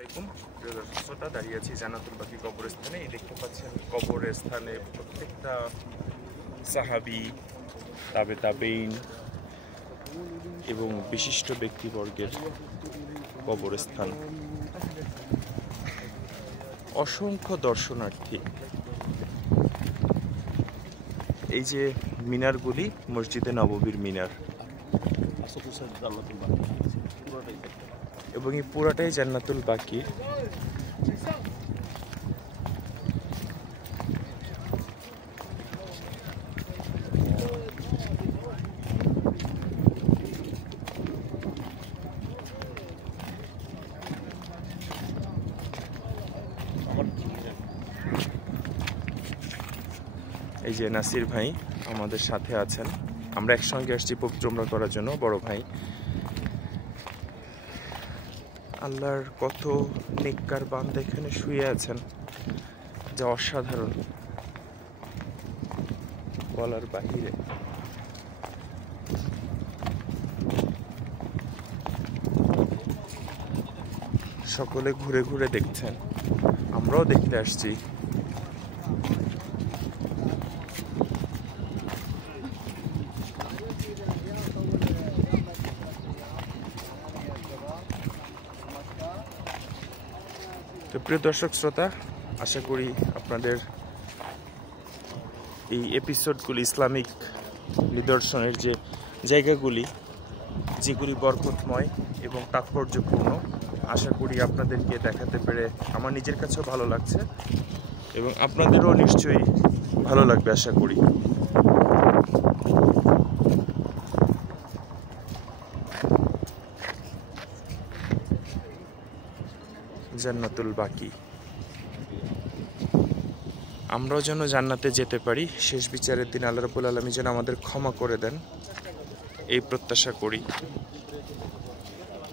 প্রিয় দর্শক শ্রোতা, দাঁড়িয়ে আছি জান্নাতুল বাকি কবরস্থানে। দেখতে পাচ্ছেন কবরস্থানে প্রত্যেকটা সাহাবী, তাবেঈন এবং বিশিষ্ট ব্যক্তিবর্গের কবরস্থান। অসংখ্য দর্শনার্থী। এই যে মিনারগুলি মসজিদে নববীর মিনার, এবং এই পুরাটাই জান্নাতুল বাকি। এই যে নাসির ভাই আমাদের সাথে আছেন, আমরা একসঙ্গে আসছি পবিত্র উমরা করার জন্য। বড় ভাই, আল্লাহর কত নেককার বান্দা এখানে শুয়ে আছেন, যা অসাধারণ, বলার বাহিরে। সকলে ঘুরে ঘুরে দেখছেন, আমরাও দেখতে আসছি। তো প্রিয় দর্শক শ্রোতা, আশা করি আপনাদের এই এপিসোডগুলি, ইসলামিক নিদর্শনের যে জায়গাগুলি, যেগুলি বরকতময় এবং তাৎপর্যপূর্ণ, আশা করি আপনাদেরকে দেখাতে পেরে আমার নিজের কাছেও ভালো লাগছে এবং আপনাদেরও নিশ্চয়ই ভালো লাগবে আশা করি। জান্নাতুল বাকি। আমরাও যেন জান্নাতে যেতে পারি, শেষ বিচারের দিন আল্লাহ রাব্বুল আলামিন যেন আমাদের ক্ষমা করে দেন, এই প্রত্যাশা করি।